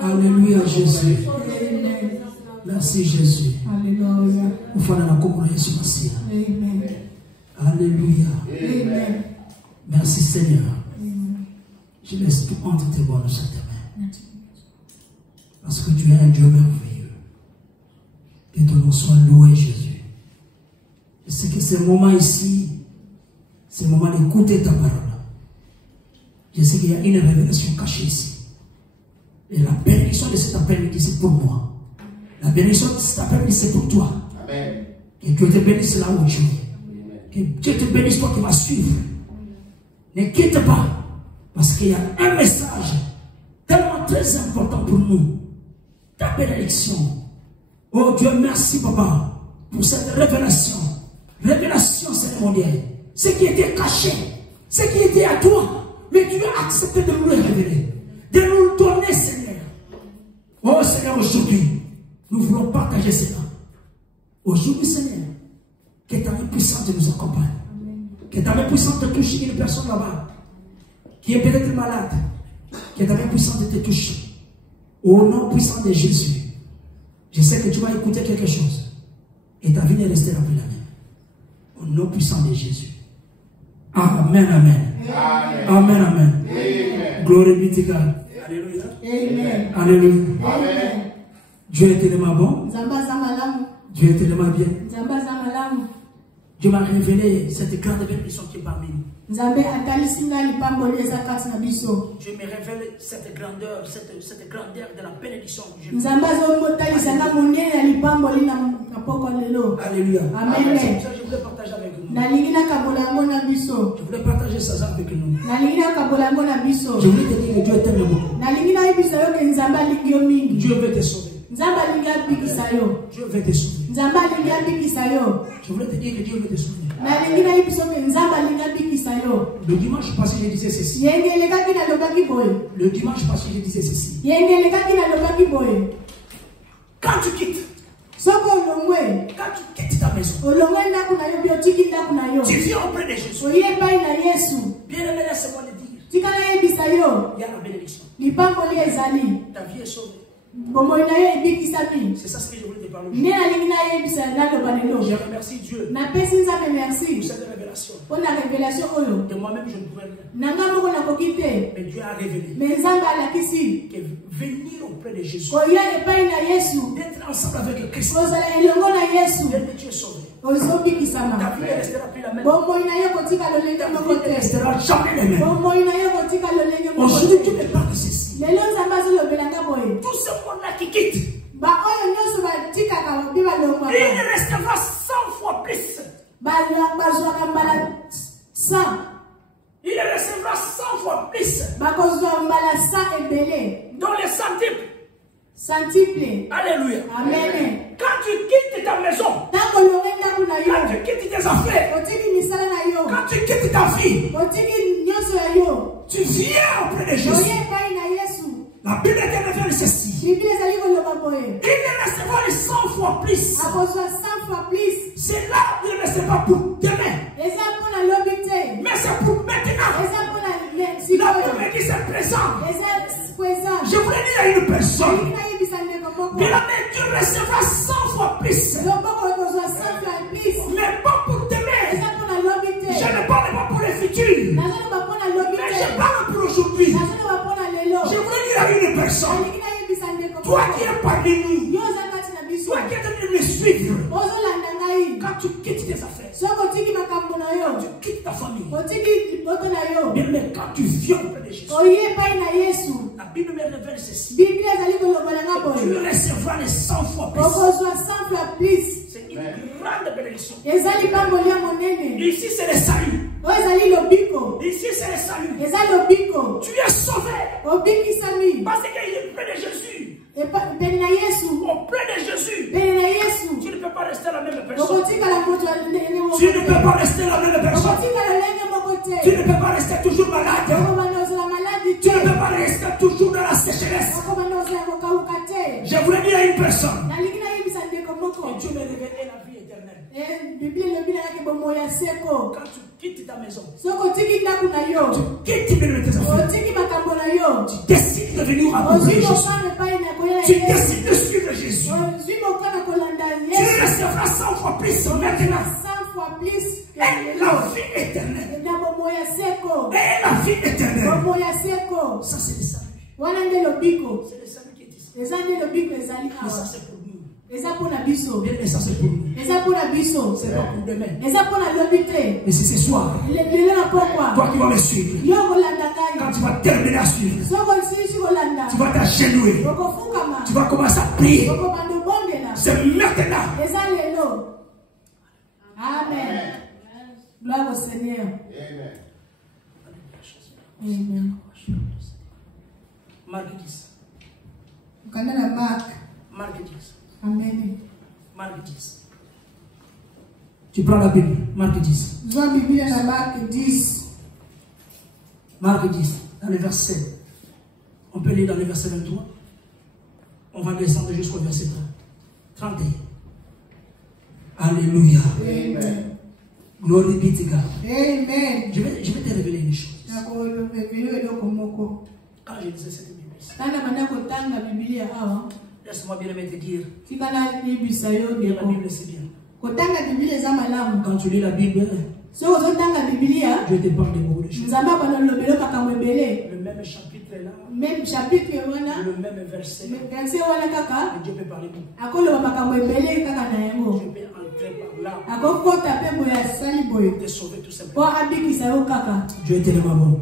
Alléluia Jésus. Merci Jésus. Alléluia. Amen. Alléluia. Amen. Merci Seigneur. Amen. Je laisse tout entre tes bonnes de cette main. Parce que tu es un Dieu merveilleux. Que ton nom soit loué Jésus. Je sais que ces moments ici, c'est le moment d'écouter ta parole. Je sais qu'il y a une révélation cachée ici. Et la bénédiction de cet après-midi, c'est pour moi. La bénédiction de cet après-midi, c'est pour toi. Amen. Que Dieu te bénisse là où tu es. Que Dieu te bénisse, toi qui vas suivre. Ne quitte pas. Parce qu'il y a un message tellement très important pour nous. Ta bénédiction. Oh Dieu, merci Papa pour cette révélation. Révélation cérémonielle. Ce qui était caché. Ce qui était à toi. Mais tu as accepté de nous le révéler. De nous le donner, Seigneur. Oh Seigneur, aujourd'hui, nous voulons partager cela. Aujourd'hui, Seigneur, que ta main puissante nous accompagne. Que ta main puissante te touche une personne là-bas qui est peut-être malade. Que ta main puissante te touche. Au nom puissant de Jésus, je sais que tu vas écouter quelque chose. Et ta vie ne restera plus la même. Au nom puissant de Jésus. Amen, amen. Amen, amen. Amen. Amen. Glory be to God. Alléluia. Amen. Alléluia. Amen. Dieu est tellement bon. Dieu est tellement bien. Dieu m'a révélé cette grande bénédiction qui est parmi nous. Dieu me révèle cette grandeur de la bénédiction que je Alléluia. Amen. Je voulais partager avec nous. Je voulais partager ça avec nous. Je voulais te dire que Dieu t'aime beaucoup. Dieu veut te sauver. Dieu veut te sauver. Je voulais te dire que Dieu veut te sauver. Le dimanche passé, je disais ceci. Le dimanche passé, je disais ceci. Quand tu quittes ta maison, tu viens auprès de Jésus. Bien-aimé, laisse-moi te dire. Il y a la bénédiction. Ta vie est sauvée. C'est ça ce que je voulais te parler aujourd'hui. Je remercie Dieu pour cette révélation. De moi-même, je ne pouvais rien. Mais Dieu a révélé que venir auprès de Jésus, d'être ensemble avec Christ, tu es sauvé. Ta vie ne restera plus la même. Ta vie ne restera jamais la même. Aujourd'hui, tu me parles de ceci. Tout ce monde-là qui quitte, il restera 100 fois plus. Il recevra 100 fois plus. Dans les centiples. Alléluia. Amen. Quand tu quittes ta maison, quand tu quittes tes affaires, quand tu quittes ta vie, tu viens auprès de Jésus. La Bible révèle ceci. Il recevra les 100 fois plus. C'est là où il ne recevra pas pour demain. Mais c'est pour maintenant. La Bible dit c'est présent. Je voulais dire à une personne. Bien-aimé, tu recevras 100 fois plus. Mais pas pour demain. Je ne parle pas pour le futur. Mais je parle pour aujourd'hui. Je voulais dire à une personne. Toi qui es parmi nous. Toi qui es venu me suivre. Quand tu quittes tes affaires. Quand tu quittes ta famille. Mais quand tu viens auprès de Jésus. La Bible me révèle ceci. Tu recevras les 100 fois plus. C'est une grande bénédiction. Ici c'est le salut. Ici, c'est le salut. Tu es sauvé. Parce qu'il est plein de Jésus. Auprès de Jésus. Tu ne peux pas rester la même personne. Tu ne peux pas rester la même personne. Tu ne peux pas rester toujours malade. Tu ne peux pas rester toujours dans la sécheresse. Je voulais dire à une personne. Et Dieu me révélait la vie éternelle. Quand tu quittes ta maison, tu quittes même tes enfants, tu décides de venir rencontrer Jésus. Tu décides de suivre Jésus. Tu recevras 100 fois plus maintenant. Et la vie éternelle. Et la vie éternelle. Ça, c'est le salut. C'est le salut qui est ici. Et ça, c'est pour nous. Bien, et ça, c'est pour nous. C'est pas pour demain. Mais c'est ce soir. Toi qui vas me suivre. Quand tu vas terminer à suivre, tu vas t'agenouiller. Tu vas commencer à prier. C'est maintenant. Amen. Gloire au Seigneur. Amen. Marc 10. Marc 10. Amen. Marc 10. Tu prends la Bible. Marc 10. Marc 10. Dans le verset. On peut lire dans le verset 23. On va descendre jusqu'au verset 31. Alléluia. Amen. Glory be to God. Amen. Je vais te révéler une chose. Quand je lisais cette Bible, laisse-moi bien te dire. La Bible, c'est bien. Quand tu lis la Bible, Dieu te parle de beaucoup de choses. Le même chapitre là. Même chapitre, le même verset. Dieu peut parler beaucoup. Dieu peut entrer par là. Te sauver tout simplement. Dieu est tellement bon.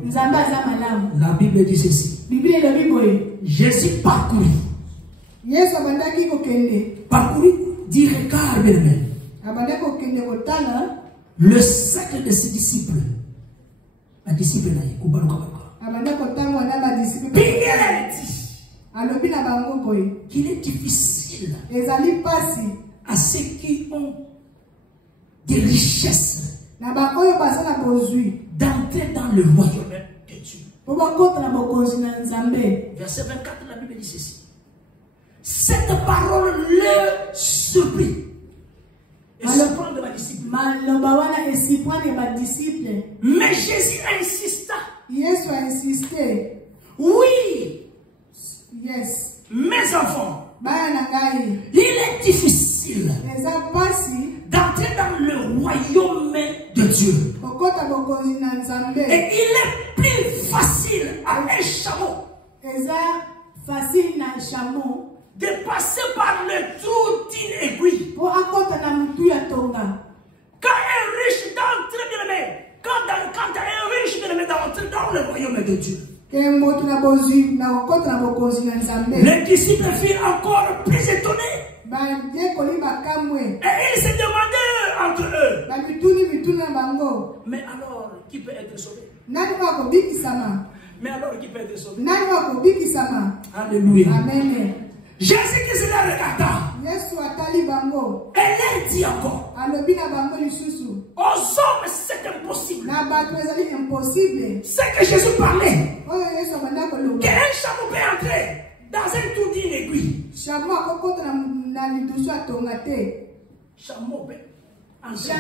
La Bible dit ceci. Jésus parcourut. Dit regarde bien. Le cercle de ses disciples. La disciple là, qu'il est difficile à ceux qui ont des richesses d'entrer dans le royaume de Dieu. Verset 24, la Bible dit ceci. Cette parole le surprit. Et surprend de ma disciple. Mais Jésus insista. Oui. Yes. Mes enfants. Il est difficile d'entrer dans le royaume de Dieu. Et il est plus facile à un chameau de passer par le trou d'une aiguille. Quand un riche d'entrer quand un riche d'entrer dans le royaume de Dieu. Les disciples furent encore plus étonnés. Et ils se demandaient entre eux. Mais alors, qui peut être sauvé? Mais alors, qui peut être sauvé? Alléluia. Amen. Jésus qui se les regarda. Et leur dit encore. Aux hommes, c'est impossible. C'est que Jésus parlait. Qu'un chameau peut entrer dans un trou d'une aiguille. Chameau peut entrer.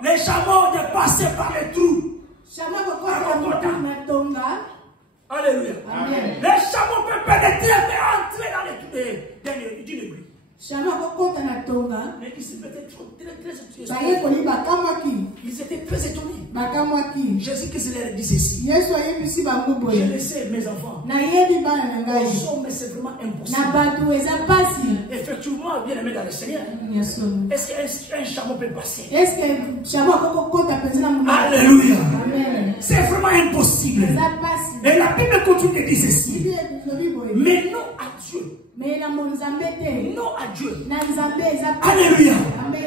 Les chameaux de passer par les trous. Alléluia. Amen. Les chameaux peuvent pénétrer et entrer dans les d'une aiguille. Mais ils étaient très étonnés. Jésus qui se leur dit ceci. Je le sais, mes enfants. Aux hommes, c'est vraiment impossible. Effectivement, bien aimé dans le Seigneur. Est-ce qu'un chameau peut passer? Alléluia. C'est vraiment impossible. Et la Bible continue de dire ceci. Mais non à Dieu. Non à Dieu. Alléluia.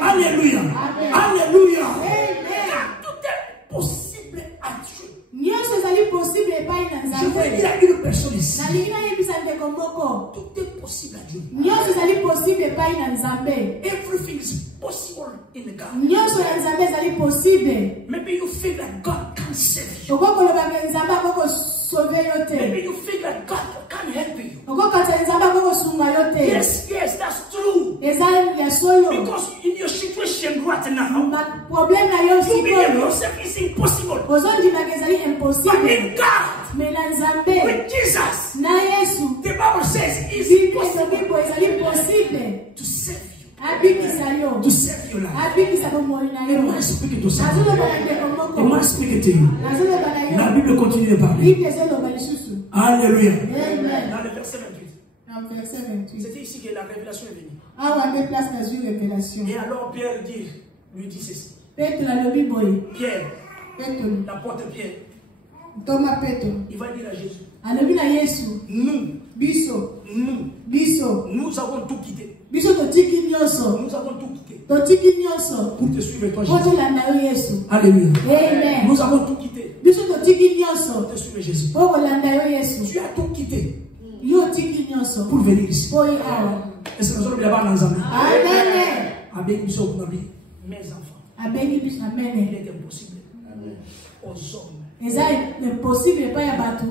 Alléluia. Amen. Alléluia. Amen. Car tout est possible à Dieu. Nyonso ezali possible epai na Je Nzambe. veux dire à une personne ici. Nalingi nayebisa ndeko moko. Tout est possible à Dieu. Nyonso ezali possible epai na Nzambe. Everything is possible in God. Nyonso na Nzambe ezali possible. Maybe you feel that God can save you. Okokolobaka Nzambe akokosauve yo te. Maybe you feel that God can help you. Okokatisa Nzambe akokosunga yo te. Yes, yes, that's true. Eza ya solo. Because in your situation right now, Problème na yo you believe sikoyo. yourself is impossible. Ozondimaka ezali But impossible. in God, Me na Nzambe. with Jesus, Na Yesu. the Bible says it's Bible impossible ezali possible. to save you. Abikisa yo. To save your life. Abikisa bomoi na yo. Am I speaking to someone? Nazoloba na ndeko moko. Am I speaking to you? Nazoloba na yo. La Bible continue de parler. Bible ezoloba lisusu. Alléluia. Amen. Dans le verset 28, Dans verset 28. c'était ici que la révélation est venue. Awa nde place na zwi révélation. Et alors Pierre lui dit ceci. Petro alobi boye. Pierre, Petro. l'apôtre Pierre, Thomas Petro. il va dire à Jésus, Alobi na Yesu. nous avons tout quitté. Biso totiki nyonso. Nous avons tout quitté Totiki nyonso. pour te suivre toi, Po Jésus. tolanda yo Yesu. Alléluia. Amen. Nous avons tout quitté Biso totiki pour nyonso. te suivre, Jésus. Po kolanda yo Yesu. Tu as tout quitté Yo tiki nyonso. pour venir ici. Po ye awa. Et c'est nous allons dans Amen. Amen. Mes enfants, Abengi biso il amen. est impossible aux hommes, Eza impossible epai ya bato.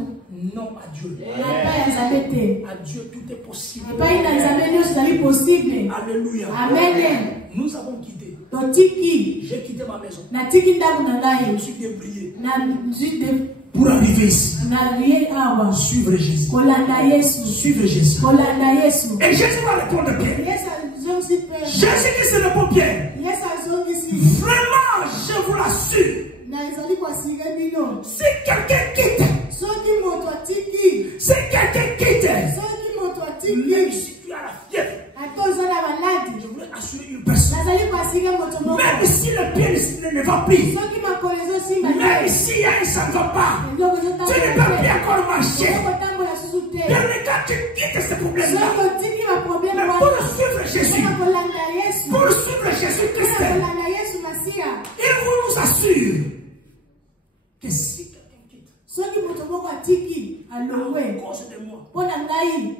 non à Dieu. Epai ya Nzambe te. À Dieu, tout est possible. Epai na Nzambe nyonso ezali possible. Alléluia. Amen. Nous avons quitté. Totiki. J'ai quitté ma maison. Natiki ndako na Je me ngai. suis débrouillé Na zwi de pour arriver ici. na lie awa. Suivre Jésus. Kolanda Yesu. Suivre Jésus. Kolanda Yesu. Et Jésus va répondre à Pierre. Yesu azongisi pe. Jésus dit c'est le bon Pierre. Yesu azongisi. Vraiment, je vous l'assure. Na ezali kwasika bino. Si quelqu'un quitte, Soki moto atiki. si quelqu'un quitte, Soki moto même atiki. si tu as la fièvre, Ata oza na baladi. je voulais assurer une personne. Nazali kwasika moto moko. Même si le pied ne va plus, Soki makolo ezosimba te. même si ça ne va pas, Eloko tu ne ezotambola peux te. plus encore marcher. Okotambola susu te. Bien quand tu quittes ce problème-là, Soki otiki baproblème mais pour wana. suivre Jésus, Mpona kolanda Yesu. pour suivre Jésus-Christ, Mpona kolanda Yesu Masiya. il vous assure que si quelqu'un quitte Soki moto moko atiki à alongwe. cause de moi Mpona ngai.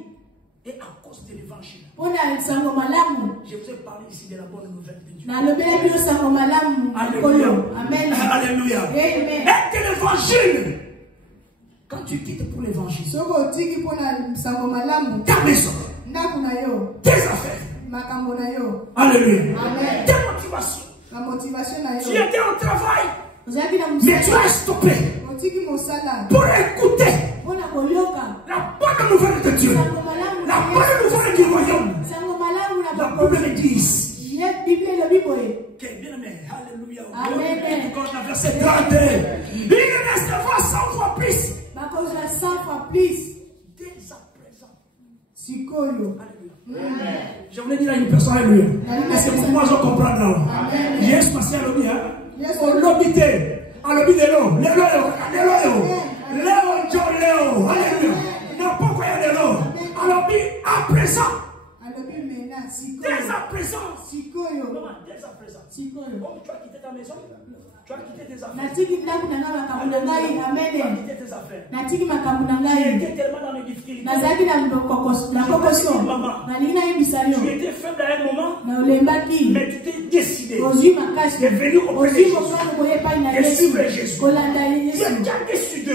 et à cause de l'évangile, Mpona sango malamu. je vous ai parlé ici de la bonne nouvelle de Dieu. Nalobela bino sango malamu. Alléluia. Nkolo. Amen. Alléluia. Amen. Et que l'évangile, quand tu quittes pour l'évangile, Soko otiki mpona sango malamu. ta maison, Ndako na yo. tes affaires, Makambo na yo. alléluia, Amen. tes motivations, La motivation na tu yo. étais au travail, Ozalaki na mais tu mosala. as stoppé Otiki mosala. pour écouter Mpona koyoka. la bonne nouvelle de Dieu, Sango malamu. la bonne nouvelle du royaume. Sango malamu na La bakolo. Bible dit ici, Bible elobi boye. que bien aimé, alléluia, Amen. quand le verset 30, il restera 100 fois plus Bakozwa 100 fois plus. dès à présent. Sikoyo. Alléluia. Je voulais dire à une personne, alléluia. Et c'est pour moi, je comprends là. Amen. Yes, parce qu'il y a l'objet, hein. Yes, On l'obité. On l'obité de l'eau. Léo. Alléluia. Non, pourquoi il y a de l'eau? Alors, à présent, Alobi mena dès sikoyo. à présent, Sikoyo. maman, dès à présent, Sikoyo. comme tu as quitté ta maison, tu as quitté tes affaires. Natiki ndako na ngai makambo na ngai. Tu as Amen. quitté tes affaires. Natiki makambo na Tu ngai. étais tellement dans les difficultés. Nazalaki na kokoso. Nalingi nayebisa yo. Tu étais faible à un moment, Na olembaki. mais tu t'es décidé Ozwi makasi. de venir auprès de Ozwi Jésus. mokano boye epai na De Yesu. suivre Jésus. Kolanda Tu Yesu. es déjà décidé.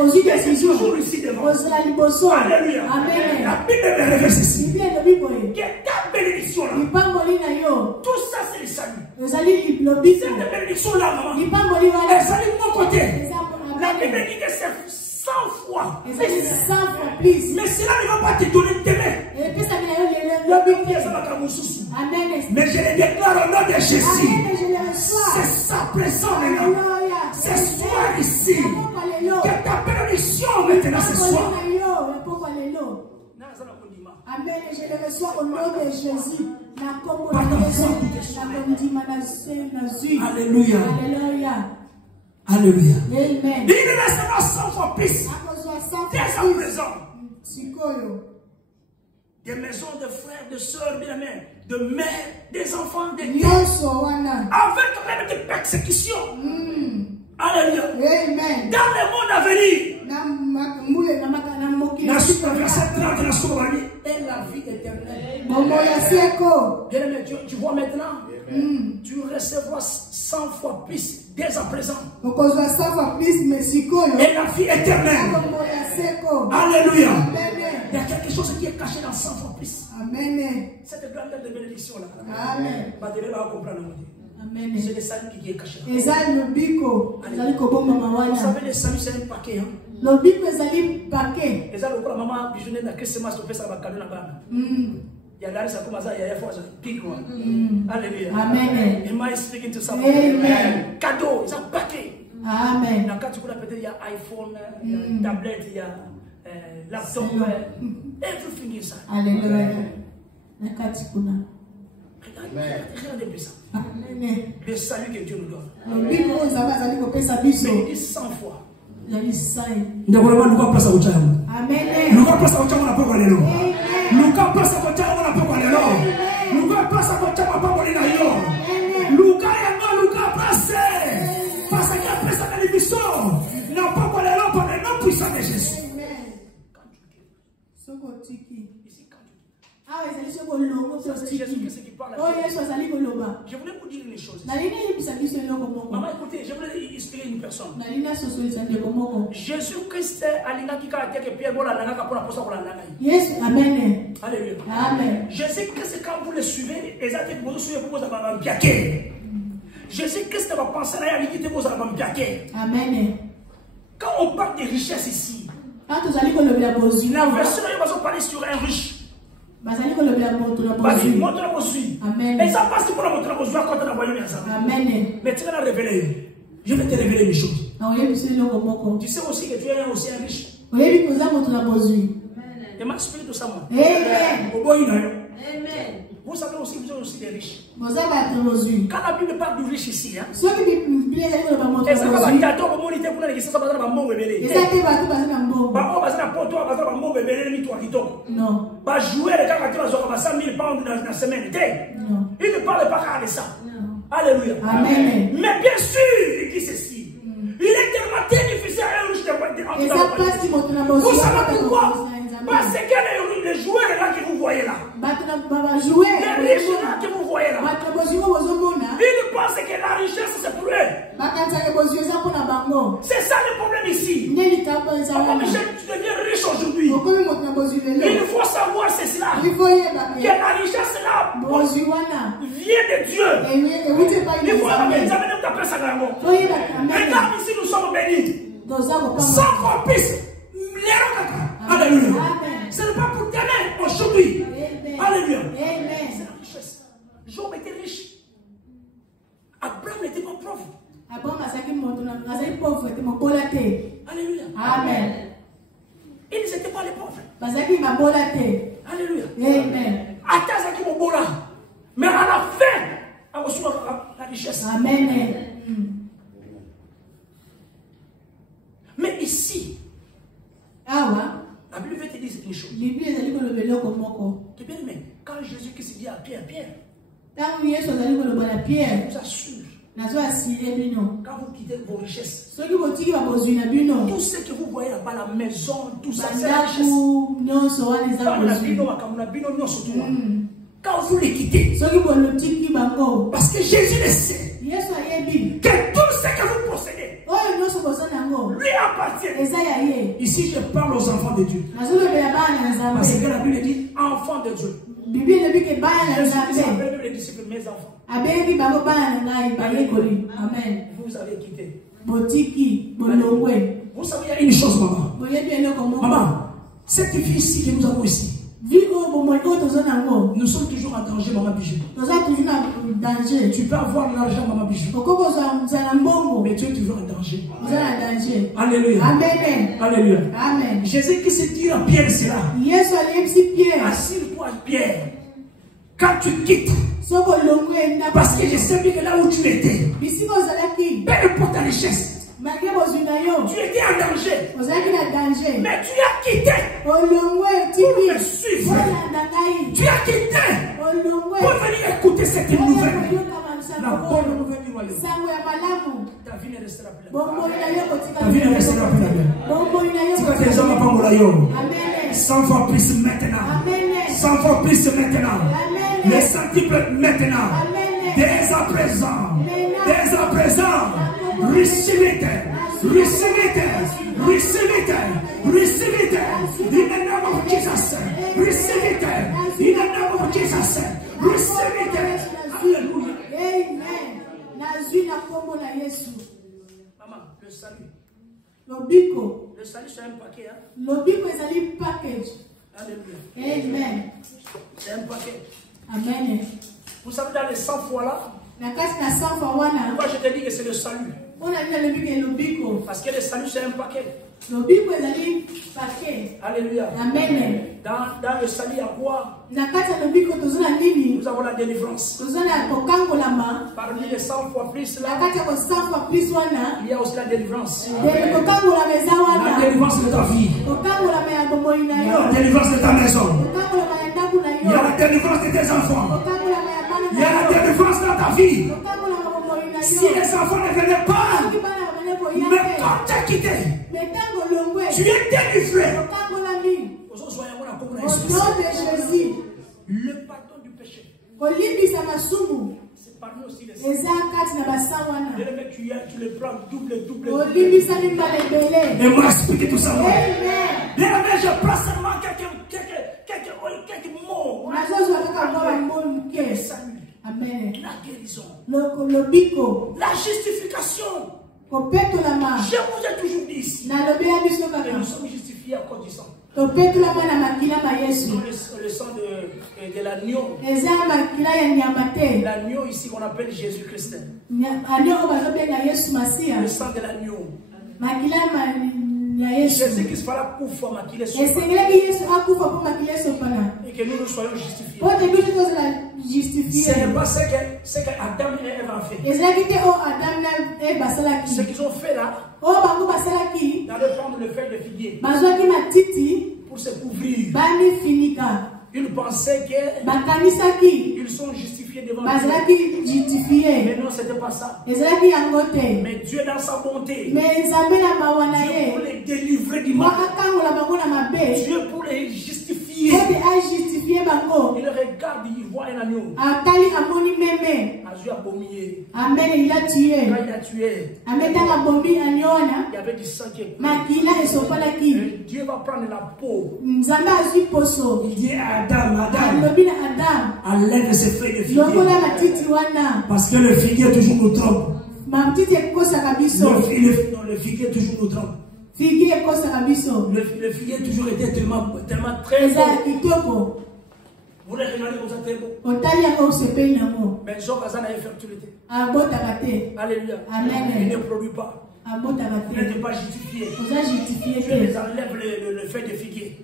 Ozwi Tu es décision. toujours ici devant. Ozala liboso. Alléluia. Amen. La Bible me révèle ceci. Bible elobi boye. Que ta bénédiction là, Lipamboli na yo. tout ça c'est le salut. Ozali lobiko. Cette bénédiction là, maman, Lipamboli elle wana. salut de mon côté. La Amen. Bible dit que c'est 100 fois. Ezali 100 fois plus. Mais cela ne va pas te donner demain. Epesa mina yo lelo lobi te. Amen. Mais je le déclare au nom de Jésus. Amen. Je le reçois. C'est ça présent maintenant. Alléluia. Ce soir ici. Alléluia. Que ta bénédiction maintenant ce soir. Amen. Je le reçois au nom de Jésus. Na kombo na Yesu. Na kondima na zui. Alléluia. Alléluia. Alléluia. Amen. Il restera 100 fois plus. Akozwa 100 Dès à fois plus. présent. Sikoyo. des maisons de frères, de sœurs, bien-aimés, de mères, des enfants, des guerres, avec même des persécutions. Alléluia. Amen. Dans le monde à venir, verset 30, et la vie éternelle. Bien-aimé, tu vois maintenant, tu recevras 100 fois plus dès à présent. Et la vie éternelle. Alléluia. Il y a quelque chose qui est caché dans 100 fois plus. Amen. Cette grandeur de bénédiction là. Amen. Amen. C'est le salut qui est caché. Vous savez, le salut c'est un paquet. Hein? Le biko ezali paquet. Et ça, le maman bijounet dans Christmas, on fait ça avec cadeau là-bas. Il y a là, ça commence à y avoir fois pique. Alléluia. Amen. Il m'a expliqué tout ça. Amen. Cadeau, c'est un paquet. Amen. Dans quand tu peux peut-être il y a iPhone, il y a tablette, il y a laptop, everything inside. Alléluia. Nakati kuna. Regardez ça. Amen. Le salut que Dieu nous donne. Le biko ezali kopesa biso. Mais il dit 100 fois. Amen. Je voulais vous dire une chose. Maman, écoutez, je voulais inspirer une personne. Jésus-Christ a dit que Pierre Yes, amen. Alléluia. Amen. Jésus-Christ, quand vous le suivez, exactement, vous suivez pour vous avoir un piaquet. Jésus-Christ va penser à la réalité pour vous avoir un piaquet. Amen. Quand on parle de richesse ici, quand vous allez le la version là, on va parler sur un riche. Amen. Et ça passe pour la montrer aux quand on a voyé Amen. Mais tu vas la révéler. Je vais te révéler une chose. Tu sais aussi que tu es aussi un riche. Et m'a expliqué tout ça, moi. Amen. Vous savez aussi que vous êtes aussi des riches. Quand la Bible parle du riche ici, hein, et ça va gâteau au monde pour les ça va bon bébé. Non. Ba jouer les gars qui ont 100 000 pounds dans la semaine. Il ne parle pas de ça. Alléluia. Amen. Mais bien sûr, il dit ceci. Il est tellement très difficile à un riche de vous savez pourquoi? Parce que les joueurs là que vous voyez là, les riches là que vous voyez là, ils pensent que la richesse c'est pour eux. C'est ça le problème ici. Papa Michel, tu deviens riche aujourd'hui. Il faut savoir c'est cela. Que la richesse là vient de Dieu. Il faut examiner ta place à la mort. Regarde ici, nous sommes bénis. Sans complice. Alléluia. Ce n'est pas pour demain, aujourd'hui. Alléluia. C'est la richesse. Job était riche. Abraham n'était pas pauvre. Alléluia. Amen. Ils n'étaient pas les pauvres. Alléluia. Amen. Mais à la fin, on reçoit la richesse. Amen. Mais ici, la Bible veut te dire une chose. Tu bien aimé, quand Jésus qui se dit à Pierre, je vous assure, quand vous quittez vos richesses, tout ce que vous voyez là-bas, la maison, tout ça, c'est la richesse. Quand vous les quittez, parce que Jésus le sait, que tout ce que vous possédez lui appartient. Ici, je parle aux enfants de Dieu. Parce que la Bible dit enfants de Dieu. Jésus appelle les disciples mes enfants. Amen. Vous avez quitté. Vous savez, il y a une chose, maman. Maman, cette fille ici que nous avons ici, nous sommes toujours en danger, maman Bijou. Tu peux avoir l'argent, maman Bijou, mais tu es toujours en danger. Alléluia. Alléluia. Amen. Jésus qui se dit à Pierre, c'est là. Assure-toi, Pierre. Quand tu quittes, parce que je sais bien que là où tu étais, peu importe ta richesse, malgré vos unions, tu étais en danger. vous avez un danger. Mais tu as quitté pour me suivre. Tu as quitté pour venir écouter cette nouvelle. La bonne nouvelle du royaume. Ta vie ne restera plus là. Ta vie ne restera plus là. Tu vas te dire à Pangolayo. 100 fois plus maintenant. 100 fois plus maintenant. Les centiples maintenant. Dès à présent. Dès à présent. Receive it. Receive it. Receive it. Receive it. In the name of Jesus. Receive it. In the name of Jesus. Receive it. Alléluia. Amen. Nazwi na kombo na Yesu. Maman, le salut. Lobiko. Le salut c'est un paquet. Hein? Lobiko ezali package. Alléluia. Amen. C'est un paquet. Amen. Vous savez dans les 100 fois là. Pourquoi je te dis que c'est le salut? Parce que le salut c'est un paquet. Alléluia. Amen. Dans le salut, il y a quoi? Nous avons la délivrance. Parmi les 100 fois plus là, il y a aussi la délivrance. La délivrance de ta vie. Il y a la délivrance de ta maison. Il y a la délivrance de tes enfants. Il y a la délivrance dans ta vie. Si les enfants ne venaient pas, mais quand tu as quitté, tu es délivré. Au nom de Jésus, le pardon du péché. C'est parmi aussi les saints. Tu le prends double. Et moi, expliquer tout ça. Mais je prends seulement quelques mots. Amen. La guérison. La justification. Je vous ai toujours dit ici. Et nous sommes justifiés à cause du sang. Le sang de l'agneau. L'agneau ici qu'on appelle Jésus-Christ. Le sang de l'agneau. Jésus qui se fera pour maquiller son et que nous soyons justifiés. Ce n'est pas ce qu'Adam et Ève ont fait. Ce qu'ils ont fait là, d'aller prendre le fer de figuier pour se couvrir. Ils pensaient qu'ils sont justifiés devant Dieu. Mais non, ce n'était pas ça. Mais Dieu, dans sa bonté, Dieu pour les délivrer du mal, Dieu pour les justifier, il regarde, il voit un agneau. Dieu a abominé. Amen, il a tué. Quand il a tué, il y avait du sang qui est coulé. Dieu va prendre la peau. Il dit à Adam, enlève ces feuilles de figuier. Parce que le figuier toujours nous trompe. Le figuier toujours nous trompe. Le figuier toujours était tellement très beau. Vous les regardez comme ça très beau. Mais Jean Kazan avait fertilité. Alléluia. Il ne produit pas. Il n'est pas justifié. Dieu les enlève le feuille de figuier.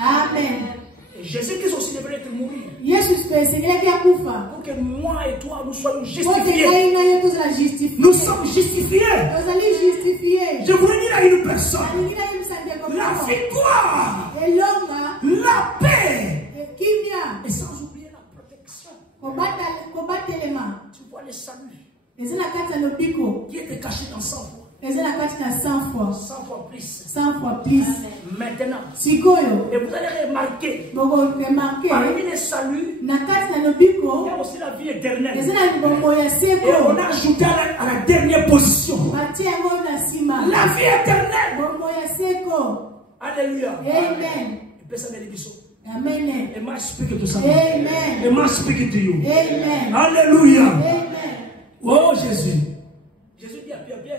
Amen. Et Jésus-Christ aussi devrait être mourir. Pour que moi et toi nous soyons justifiés. Nous sommes justifiés. Je voulais dire à une personne, la victoire, la paix, et sans oublier la protection. Tu vois le salut qui était caché dans 100 fois. 100 fois plus. 100 fois plus. Maintenant. Et vous allez remarquer. Parmi les saluts, il y a aussi la vie éternelle. Et on a ajouté à la dernière position. La vie éternelle. Alléluia. Amen. Amen. Et moi, je speak to ça. Amen. Et moi, je speak to you. Amen. Alléluia. Amen. Oh Jésus. Jésus dit à Pierre, viens.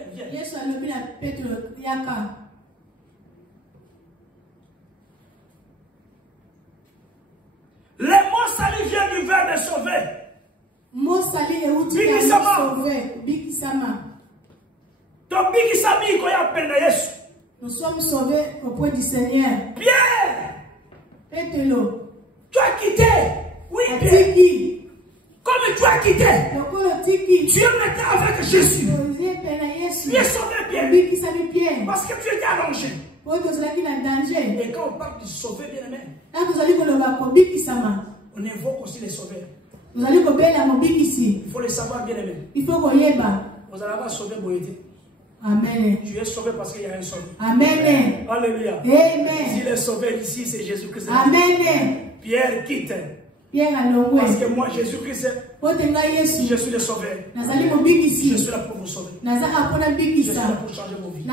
Le mot salut vient du verbe sauver. Mot salut est outil Bikisama. sauver. Bikisama. Donc Bikisami qu'on appelle Yesu. Nous sommes sauvés auprès du Seigneur. Pierre. Pételo. Tu as quitté. Oui, Pierre. Atiki. Comme tu as quitté, tu es maintenant avec Jésus. Tu es sauvé bien. Parce que tu étais allongé. Et quand on parle de sauver, bien aimé, on évoque aussi les sauveurs. Il faut le savoir, bien aimé. Vous allez avoir sauvé Boété. Amen. Tu es sauvé parce qu'il y a un sauveur. Amen. Alléluia. Amen. S'il est sauvé ici, c'est Jésus-Christ. Amen. Pierre quitte. Parce que moi, Jésus-Christ, je suis le sauveur. Je suis là pour vous sauver. Je suis là pour changer vos vies.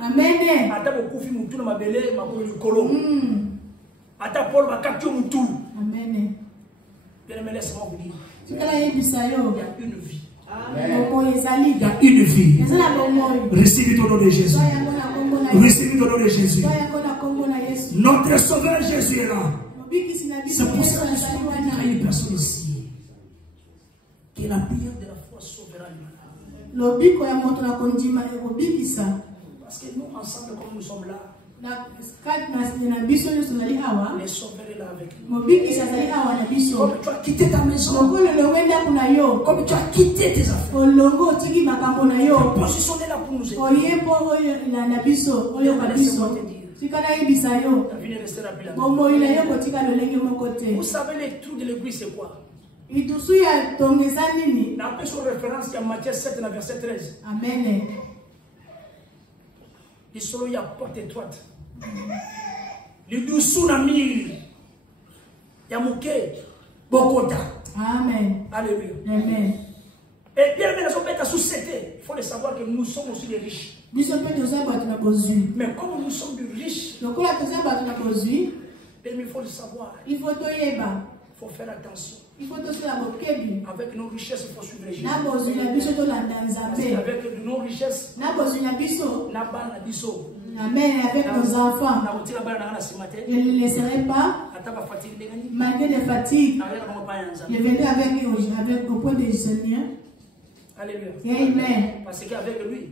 Amen. Amen. Bien-aimé, laisse-moi vous dire. Il y a une vie. Il y a une vie. Recevez ton nom de Jésus. Recevez ton nom de Jésus. Notre sauveur Jésus est là. C'est pour ça que je suis une personne ici. Que la prière de la foi sauvera les malades. Parce que nous, ensemble, comme nous sommes là, les sauveurs est là avec nous. Comme tu as quitté ta maison, comme tu as quitté tes affaires, positionné là pour nous aider. Ta vie ne restera plus la même. Vous savez les trous de l'église c'est quoi? La paix sur référence à Matthieu 7, verset 13. Amen. Il solo y a porte étroite. Le dessous na mire. Ya mouké. Bokota. Amen. Alléluia. Amen. Et bien, mais il faut le savoir que nous sommes aussi des riches. Mais comme nous sommes des riches, il faut le savoir. Il faut faire attention. Avec nos richesses, il faut suivre les Jésus. Avec nos richesses, Amen. Avec nos enfants, je ne les laisserai pas, malgré les fatigues. Je viendrai avec eux, avec au point de Seigneur. Alléluia. Amen. Parce qu'avec lui,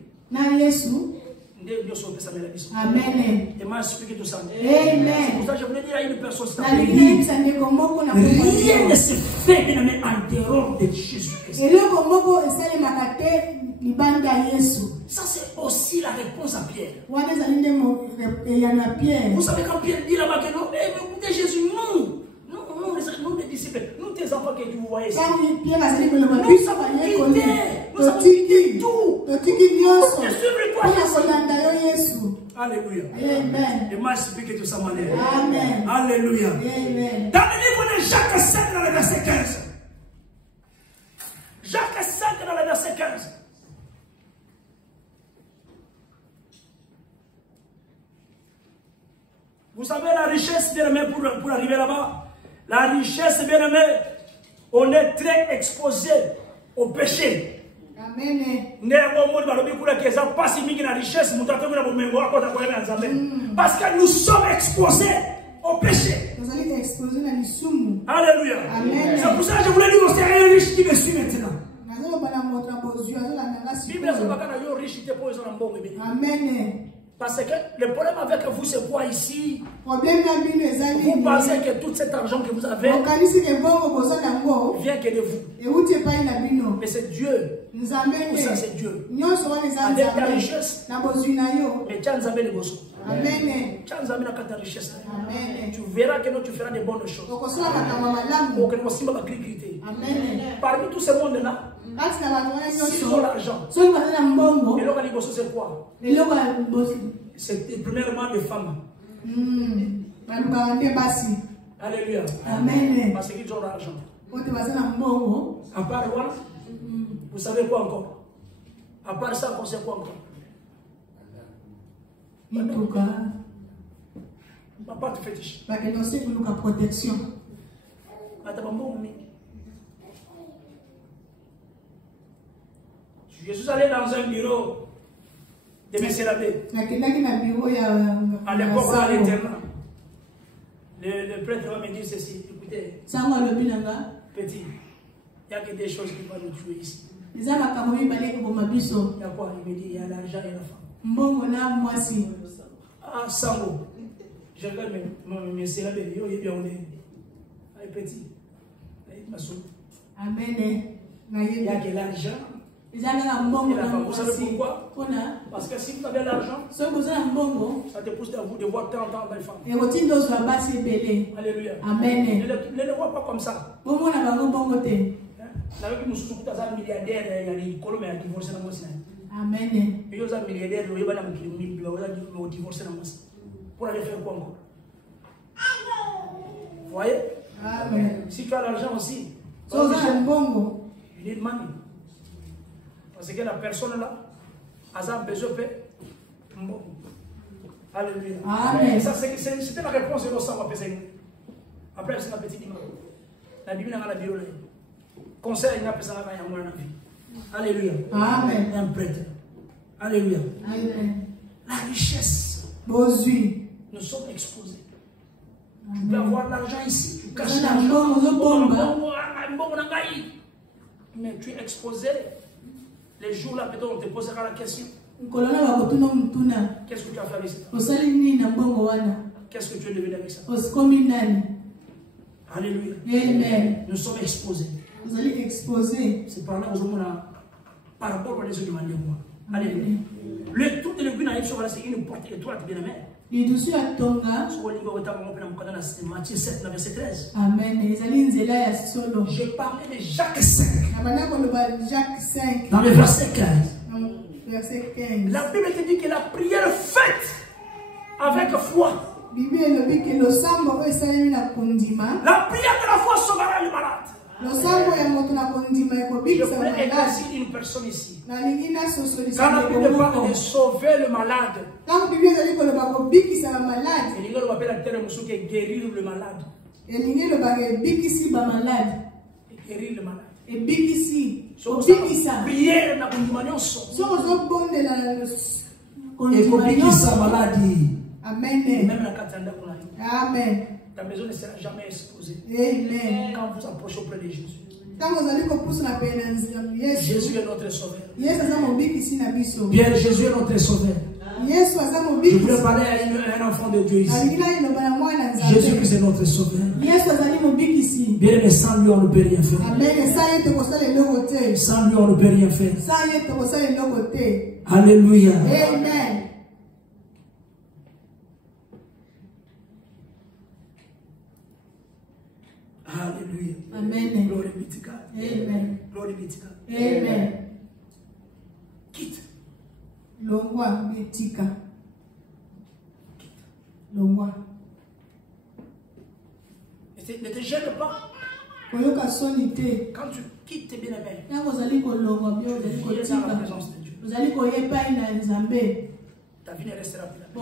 Amen. Et m'a expliqué tout ça. Amen. C'est pour ça que je voulais dire à une personne rien ne se fait en dehors de Jésus-Christ. Ça c'est aussi la réponse à Pierre. Vous savez quand Pierre dit là-bas que non, mais écoutez Jésus, nous les disciples, nous tes enfants que vous voyez ici. Nous avons quitté tout. Pour te suivre toi Jésus. Alléluia. Amen. Et m'a expliqué tout ça manière. Amen. Alléluia. Amen. Dans le livre de Jacques 5 dans le verset 15. Jacques 5 dans le verset 15. Vous savez la richesse, bien aimé, pour arriver là-bas. La richesse, bien aimé, on est très exposé au péché. Amen. Parce que nous sommes exposés au péché. Alléluia. C'est pour ça que je voulais dire au Seigneur riche qui me suit maintenant. Amen. Parce que le problème avec vous, c'est quoi ici? Vous pensez que tout cet argent que vous avez vient que de vous. Mais c'est Dieu. Pour ça, c'est Dieu. Avec ta richesse, mais tu as les bosses. Tu verras que tu feras de bonnes choses. Parmi tous ces mondes-là, s'ils ont l'argent, et là, les bosses, c'est quoi? C'est premièrement des femmes. Alléluia. Amen. Parce qu'ils ont l'argent. À part voilà, vous savez quoi encore? À part ça, on sait quoi encore? Papa te fétiche. Protection. Jésus allait dans un bureau de M. l'abbé. À l'époque, on allait le prêtre va me dire ceci. Écoutez, petit, il n'y a que des choses qui vont nous tuer ici. Il y a quoi? Il me dit, il y a l'argent et la femme. Ah, Sango. Je regarde mes l'abbé. Petit. Amen. Il y a de l'argent. Vous savez pourquoi? Parce que si vous avez l'argent, ça te pousse à vous de voir tant dans les femmes. Alléluia. Amen. Ne le vois pas comme ça. Amen. Et vous avez milliardaires, vous avez divorcé pour aller faire quoi encore? Vous voyez? Amen. Si tu as l'argent aussi, you need money. Parce que la personne là a besoin de alléluia. Amen. C'était la réponse de l'ensemble. Après, c'est la petite image. La Bible n'a pas la Bible. Conseil, il n'y a pas ça dans la vie. Alléluia. Amen. Un prêtre. Alléluia. Amen. La richesse. Nous sommes exposés. Tu peux avoir l'argent ici, tu caches l'argent. Mais tu es exposé. Les jours là, peut-être on te posera la question. Qu'est-ce que tu as fait avec ça? Qu'est-ce que tu es devenu avec ça? Alléluia. Amen. Nous sommes exposés. Vous allez exposer. C'est par là que nous par rapport à les autres demandés moi. Alléluia. Le tout de l'église naïf sur c'est une porte étroite bien aimé. Les dessus à Tonga. Matthieu 7, verset 13. Amen. Je parlais de Jacques 5. Jacques 5. Dans le verset 15. Verset 15. La Bible te dit que la prière faite avec foi. La prière de la foi sauvera le malade. Je voulais éclaircir une personne ici. Quand la Bible parle de sauver le malade, et l'Église appelle la terre de guérir le malade. Guérir le malade. Prière na kondimanyonso. Et kobikisa maladie. Amen. Même la katanda kuna. Amen. Ta maison ne sera jamais exposée. Amen. Quand vous approchez auprès de Jésus. Jésus est notre sauveur. Bien, Jésus est notre sauveur. Je voulais parler à un enfant de Dieu ici. Jésus Christ est notre sauveur. Bien, mais sans lui on ne peut rien faire. Sans lui on ne peut rien faire. Alléluia. Amen. Alléluia. Amen. Glory be to God. Amen. Glory be to God. Amen. Quitte. Longwa betika. Longwa. Ne te gêne pas. Quand tu quittes tes bien-aimés, tu es dans la présence de Dieu. Ta vie ne restera plus là. Je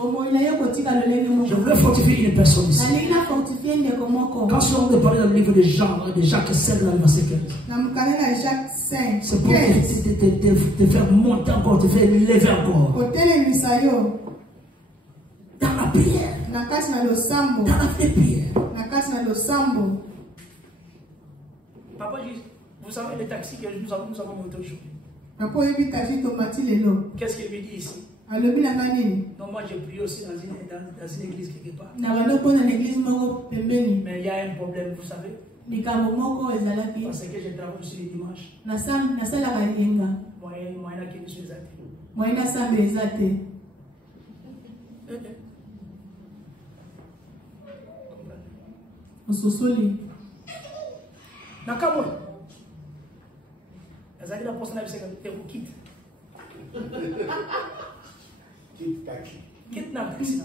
voulais fortifier une personne ici. Quand je suis parler dans le livre de Jacques 5, dans le verset 15, c'est pour te faire monter encore, te faire lever encore. Dans la prière. Dans la prière. Papa dit, vous savez les taxis que nous avons monté aujourd'hui. Qu'est-ce qu'il lui dit ici? Non, moi j'ai prié aussi dans une église quelque part. Mais il y a un problème, vous savez. Parce que je travaille sur les dimanches. Moyen qui nous les Nakamwe. Azali la poste na biseka te quitte. Quitte na prise.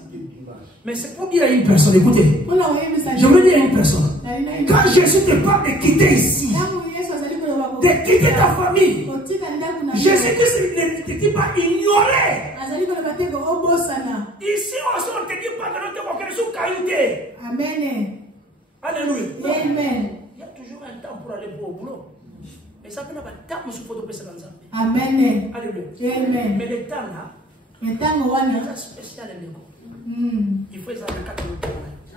Mais c'est pour dire à une personne, écoutez. Je veux dire à une personne. Quand Jésus te parle de quitter ici, de quitter ta famille, Jésus-Christ ne te dit pas ignorer. Ici aussi on ne te dit pas que nous te voyons sous caillouté. Amen. Alléluia. Amen. Il y a toujours un temps pour aller au boulot. Et ça n'a pas de temps pour se faire de Amen. Alléluia. Amen. Mais le temps là, c'est spécial. Il faut les avoir 4 minutes.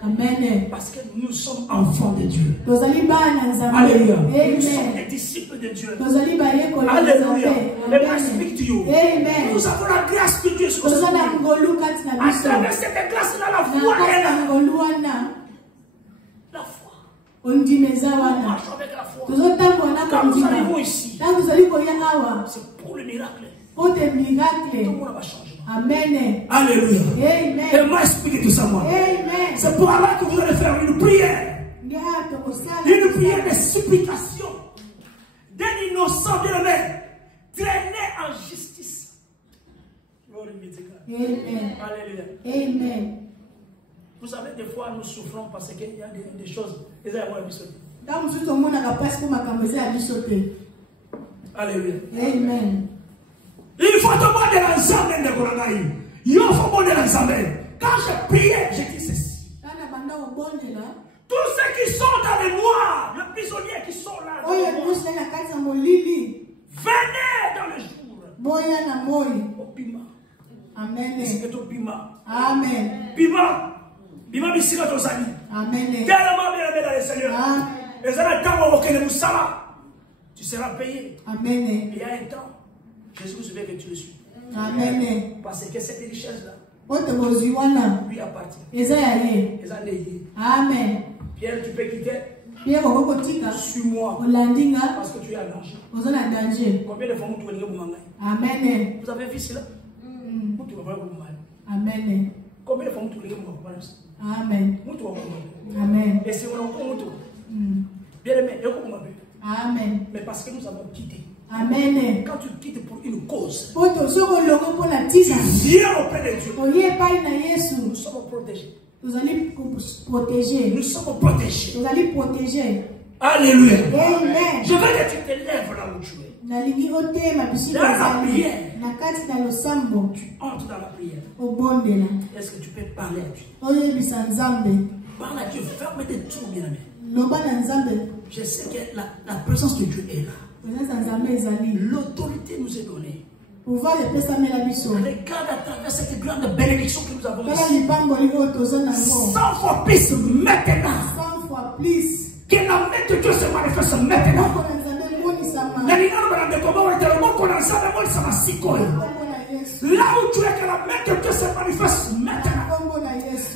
Amen. Parce que nous sommes enfants de Dieu. Alléluia. Nous sommes des disciples de Dieu. Alléluia. Let me speak to you. Amen. Nous avons la grâce de Dieu sur ce monde. À travers cette grâce là, la foi est là. La foi. Marche avec la foi. Quand nous arrivons ici, c'est pour le miracle. Tout le monde va changer. Amen. Alléluia. Amen. Et moi, expliquez tout ça, moi. Amen. C'est pour là que vous allez faire une prière. Une prière de supplication d'un innocent bien-aimé traîné en justice. Amen. Alléluia. Amen. Vous savez, des fois, nous souffrons parce qu'il y a des choses. Alléluia. Amen. Il faut demander l'ensemble de Gorangaï. Il faut demander l'ensemble. Quand je priais, j'ai dit ceci. Tous ceux qui sont dans le noir, les prisonniers qui sont là, venez dans le jour. Au piment. Amen. C'est au piment. Amen. Piment. Piment, ici, notre ami. Amen. Tellement bien aimé dans le Seigneur. Et ça n'a pas aucun de tu seras payé. Amen. Il y a un temps, Jésus vous savez que tu le suis. Amen. Parce que cette richesse-là lui appartient. Amen. Pierre, tu peux quitter. Suis-moi. Parce que tu es en danger. Combien de fois vous trouvez que Amen. vous avez vu cela? Vous trouvez que Amen. combien de fois vous trouvez que Amen. Amen. Et si on a bien aimé, Amen. mais parce que nous avons quitté. Amen. Quand tu quittes pour une cause, tu viens auprès de Dieu. Nous sommes protégés. Nous allons protéger. Nous sommes protégés. Nous allons protéger. Alléluia. Amen. Je veux que tu te lèves là où tu es. Dans la prière. Tu entres dans la prière. Est-ce que tu peux parler à Dieu? Parle à Dieu. Ferme tes trous, bien aimé. Je sais que la présence de Dieu est là. L'autorité nous est donnée. Regarde à travers cette grande bénédiction que nous avons ici. 100 fois plus maintenant. Que la main de Dieu se manifeste maintenant. Là où tu es, que la main de Dieu se manifeste maintenant.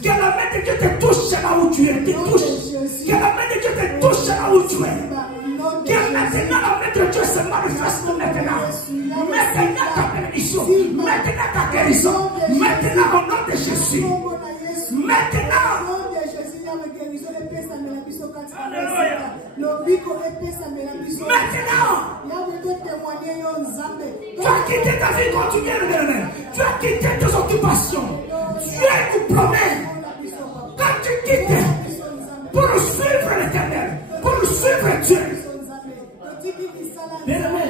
Que la main de Dieu te touche là où tu es. Que la main de Dieu te touche là où tu es. Que maintenant la main de Dieu se manifeste maintenant. Maintenant ta bénédiction. Maintenant ta guérison. Maintenant au nom de Jésus. Maintenant. Alléluia. Maintenant. Tu as quitté ta vie continuelle. Tu as quitté tes occupations. Dieu nous promet. Quand tu quittes pour suivre l'Éternel, pour suivre Dieu, bien-aimé,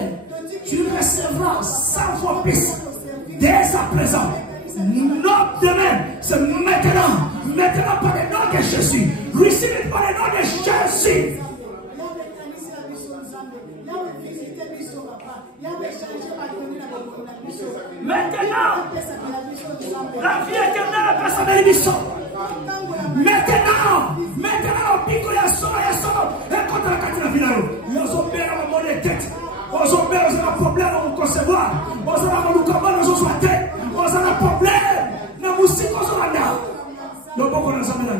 tu recevras 100 fois plus dès à présent. Notre demain, c'est maintenant. Maintenant par le nom de Jésus. Recevez par le nom de Jésus. Maintenant, la vie éternelle passe à bénédiction. Maintenant, au pico et à solo, et contre la catine à finale. Nous sommes bien à mon tête. Nous sommes bien à problème à nous concevoir. Nous sommes à nous combattre, nous sommes à tête. Nous sommes à problème. Nous sommes à là. Nous sommes à là.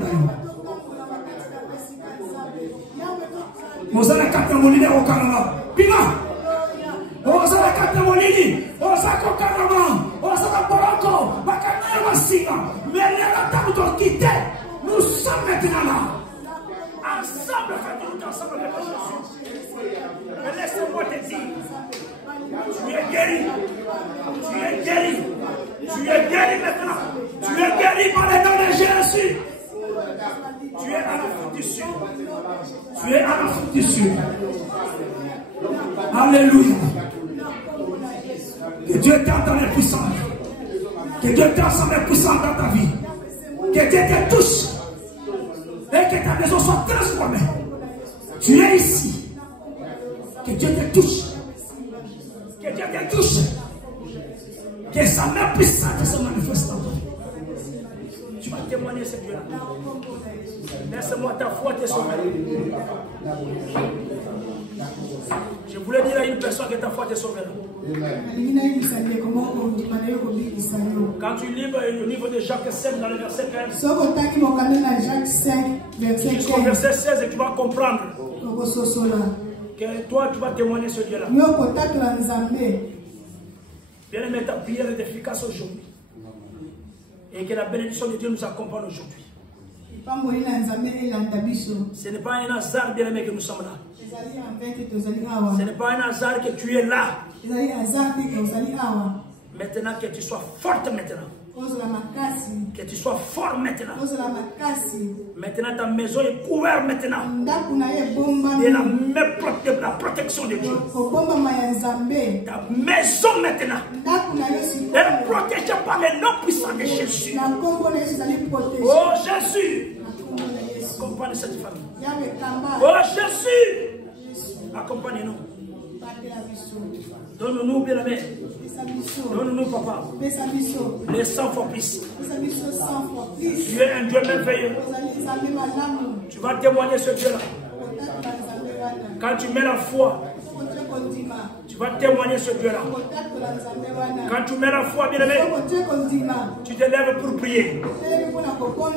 Nous sommes à 4 moulines au Canada. Pima. Osala kata molini, osako karama, osala poroko, bakana wasinga. Mais les temps de quitter, nous sommes maintenant là. Ensemble, faisons ensemble avec Jésus. Mais laisse-moi te dire, tu es guéri, tu es guéri, tu es guéri maintenant. Tu es guéri par le nom de Jésus. Tu es à l'Afrique du Sud. Tu es à l'Afrique du Sud. Alléluia. Que Dieu t'entende puissant. Que Dieu t'entende puissant dans ta vie. Que Dieu te touche. Et que ta maison soit transformée. Tu es ici. Que Dieu te touche. Que Dieu te touche. Que sa main puissante se manifeste en toi. Tu vas témoigner ce Dieu-là. Laisse-moi ta foi te sauver. Je voulais dire à une personne que ta foi te sauvera. Quand tu lis le livre de Jacques 5 dans le verset 15, jusqu'au verset 16, tu vas comprendre que toi tu vas témoigner ce Dieu-là. Bien-aimé, ta prière est efficace aujourd'hui. Et que la bénédiction de Dieu nous accompagne aujourd'hui. Ce n'est pas un hasard, bien-aimé, que nous sommes là. Ce n'est pas un hasard que tu es là. Maintenant que tu sois forte maintenant. Que tu sois fort maintenant. Maintenant ta maison est couverte maintenant de la protection de Dieu. Ta maison maintenant est protégée par le nom puissant de Jésus. Oh Jésus, accompagne cette famille. Oh Jésus, accompagne-nous. Donne-nous, bien-aimé. Donne-nous, papa. Les 100 fois plus. Tu es un Dieu merveilleux. Tu vas témoigner ce Dieu-là. Quand tu mets la foi, tu vas témoigner ce Dieu-là. Quand tu mets la foi, bien-aimé, tu te lèves pour prier.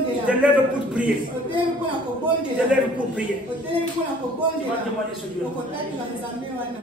Tu te lèves pour prier. Tu te lèves pour prier. Tu vas témoigner ce Dieu-là.